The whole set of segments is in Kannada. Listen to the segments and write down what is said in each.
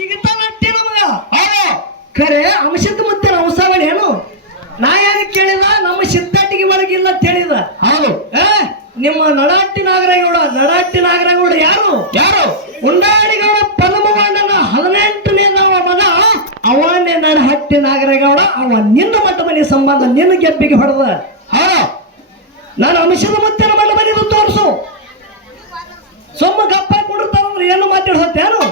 ಈಗ ನಟ್ಟಿ ನಮಗ ಖರೆ ಅಂಶದ ಮತ್ತೆ ಅಂಶವಳಿ ಏನು ನಾ ಏನು ಕೇಳಿದ ನಮ್ಮ ಸಿದ್ಧಾಟಿಗೆ ಒಳಗಿಲ್ಲ ಅಂತ ಹೇಳಿದ. ಹೌದು ನಿಮ್ಮ ನಡಾಟಿ ನಾಗರಗೌಡ ಯಾರು ಯಾರು ಉಂಡಾಡಿಗೌಡ ಪದ್ಮವಾಣನ 18ನೇ ಮಗ ಅವನೇ ನಡಹಟ್ಟಿ ನಾಗರಗೌಡ. ಅವ ನಿನ್ನ ಮಟ್ಟ ಮನೆ ಸಂಬಂಧ ನಿನ್ನ ಗೆಬ್ಬಿಗೆ ಹೊಡೆದ. ನಾನು ಅಂಶದ ಮತ್ತೆ ಮಟ್ಟ ಮನೆ ತೋರಿಸು. ಸೊಮ್ಮ ಗಪ್ಪ ಕೊಡಿರ್ತಾರಂದ್ರೆ ಏನು ಮಾತಾಡ್ಸತ್ತೇನು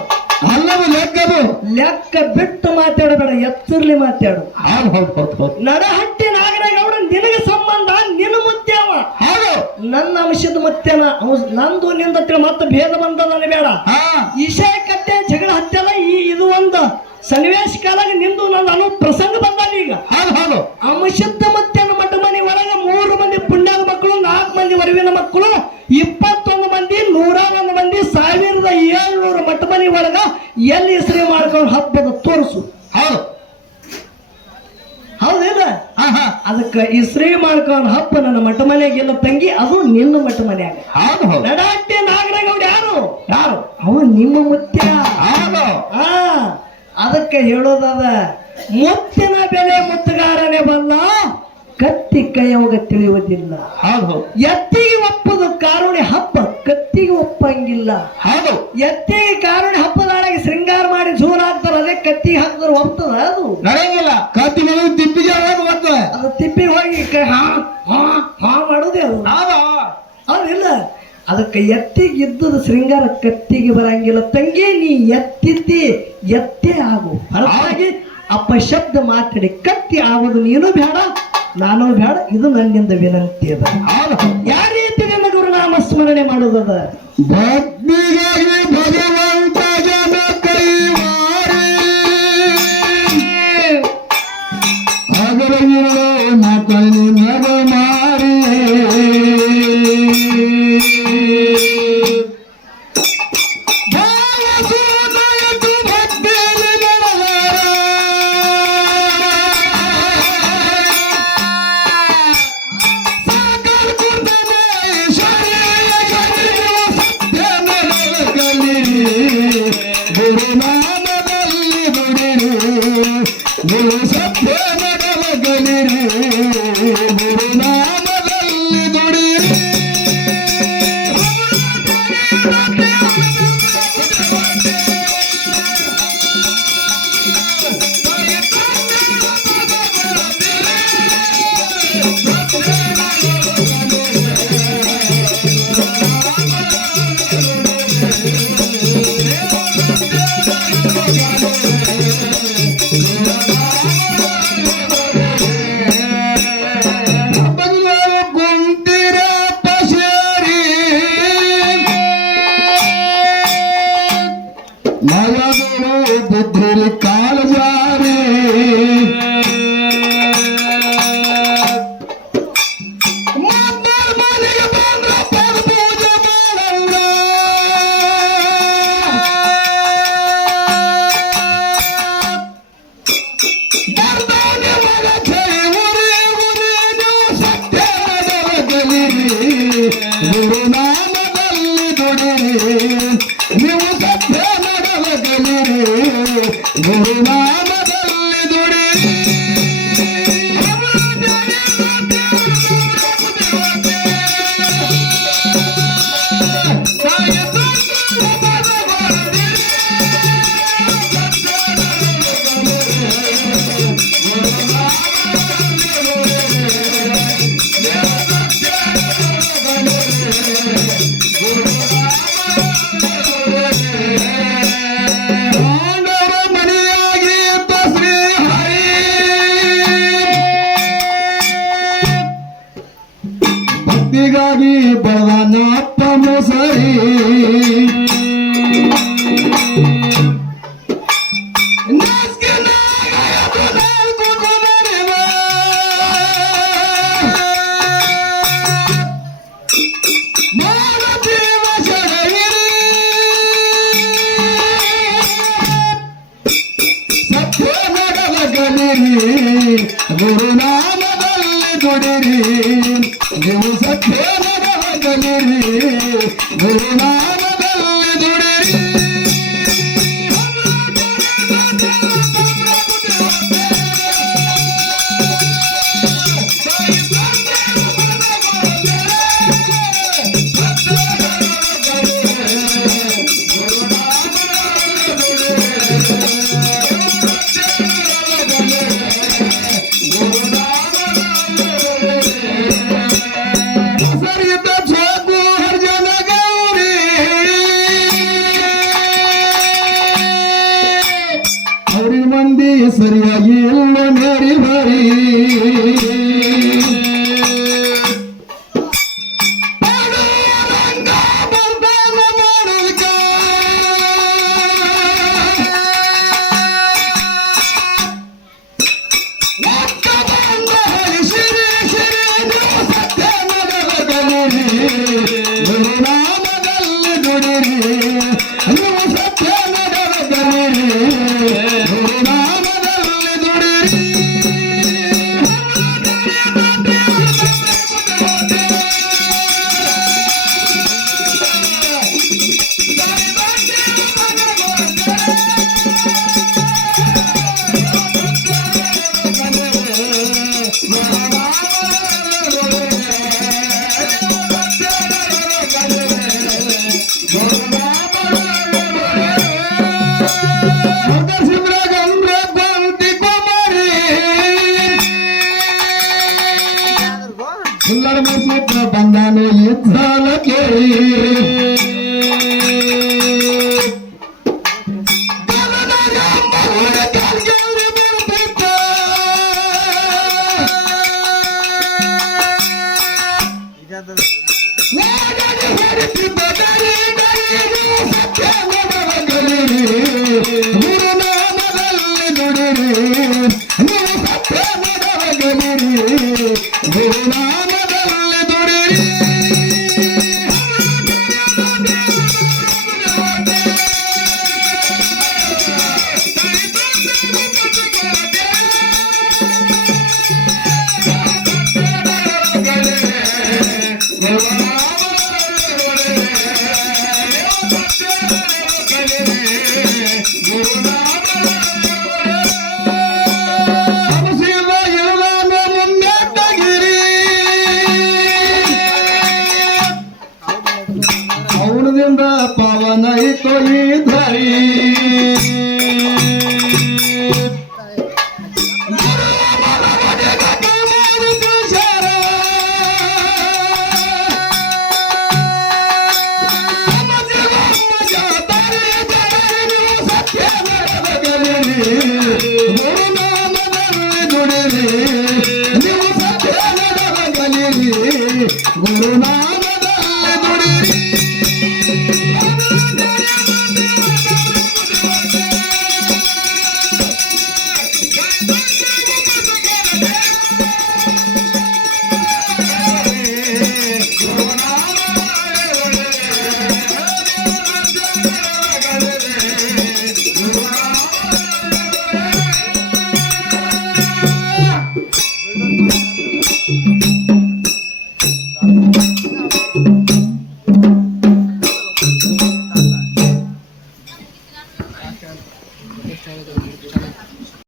ಅಲ್ಲದು ಲೆಕ್ಕದು ಲೆಕ್ಕ ಬಿಟ್ಟು ಮಾತಾಡಬೇಡ, ಎತ್ತರ್ಲಿ ಮಾತಾಡು. ನಡಹಟ್ಟಿ ನಾಗರಗೌಡ ನಿನಗೆ ಸಂಬಂಧ ನಿನ್ನ ಮುತ್ತೆ ಅವ. ನನ್ನ ಅಂಶದ ಮುತ್ತೆನ ನಂದು ನಿಂದ ಮತ್ತೆ ಭೇದ ಬಂದ ನನಗೆ ಬೇಡ. ಈಶಾ ಕಟ್ಟೆ ಜಗಳ ಹತ್ಯಲ್ಲ ಇದು ಒಂದು ಸನ್ನಿವೇಶ ಕಾಲಾಗ ನಿಂದು ನನ್ನ ಪ್ರಸಂಗ ಬಂದಾಗ ಈಗ ಅಂಶದ ಮುತ್ತೆನ ಮಠ ಮನೆ ಒಳಗ 3 ಮಂದಿ ಪುಣ್ಯದ ಮಕ್ಕಳು, 4 ಮಂದಿ ವರವಿನ ಮಕ್ಕಳು, 21 ಮಂದಿ, 101 ಮಂದಿ, 1700 ಮಠ ಮನೆ ಒಳಗ ಎಲ್ಲಿ ಹೆಸರು ಮಾಡ್ಕೊಂಡು ಹಬ್ಬದ ತೋರಿಸು. ಹೌದಿಲ್ಲ? ಅದಕ್ಕೆ ಇಸ್ರಿ ಮಾಡ್ಕೊಂಡು ಹಬ್ಬ ನನ್ನ ಮಠ ಮನೆಗೆಲ್ಲ ತಂಗಿ, ಅದು ನಿನ್ನ ಮಠ ಮನ್ಯಾಗ. ನಡಾಟ್ಟಿ ನಾಗರಗೌಡ ಯಾರು ಅವ ನಿಮ್ಮ ಮುತ್ಯ. ಅದಕ್ಕೆ ಹೇಳೋದದ ಮುತ್ತಿನ ಬೆಲೆ ಮುತ್ತುಗಾರನೇ ಬಲ್ಲ, ಕತ್ತಿ ಕೈಯೋಗ ತಿಳಿಯುವುದಿಲ್ಲ. ಎತ್ತಿಗೆ ಒಪ್ಪದು ಕಾರುಣಿ ಹಬ್ಬ, ಕತ್ತಿಗೆ ಒಪ್ಪಂಗಿಲ್ಲ. ಎತ್ತಿಗೆ ಕಾರುಣಿ ಹಬ್ಬದಾಳಗೆ ಶೃಂಗಾರ ಮಾಡಿ ಜೋರ್ ಹಾಕ್ತಾರ, ಅದೇ ಕತ್ತಿಗೆ ಹಾಕಿದ್ರೆ ಒಪ್ತದ ಅದು ನಡೆಯಂಗಿಲ್ಲ. ಕತ್ತಿ ತಿಪ್ಪಿಗೆ ಬರ್ತದೆ, ಅದು ತಿಪ್ಪಿಗೆ ಹೋಗಿ ಮಾಡೋದೇ ಅದು. ಅದಿಲ್ಲ, ಅದಕ್ಕೆ ಎತ್ತಿಗೆ ಇದ್ದದ ಶೃಂಗಾರ ಕತ್ತಿಗೆ ಬರಂಗಿಲ್ಲ ತಂಗಿ. ನೀ ಎತ್ತೇ ಆಗು. ಹೊರತಾಗಿ ಅಪಶಬ್ದ ಮಾತಾಡಿ ಕತ್ತಿ ಆಗೋದು ನೀನು ಬೇಡ, ನಾನು ಬೇಡ. ಇದು ನನ್ನಿಂದ ವಿನಂತಿ ಅದ. ಯಾವ ರೀತಿ ನನ್ನ ಗುರುನಾಮ ಸ್ಮರಣೆ ಮಾಡೋದದ? ಭಕ್ತಿಗಾಗಿ ಭಗವಂತ ಜನ ಕೈವಾರಿ ಅಗರಗಿರೋ ಮಾತನು ನಗ ಮಾರಿ ಭಕ್ತಿಗಾಗಿ ಬಡವನಪ್ಪ ಮೊಸರಿ ಗುರುನಾಮದಲ್ಲಿ ದುಡಿರಿ ನೀವು ಸತ್ಯ ನಡವಗಲಿರಿ ಗುರುನಾಮದಲ್ಲಿ ದುಡಿರಿ ಸರಿತ ಜೋಗು ಹರ್ಜನ ಗೌರಿ ಅವ್ರಿ ಮಂದಿ ಸರಿಯಾಗಿ ಇಲ್ಲ ಮೇರಿ ಬರಿ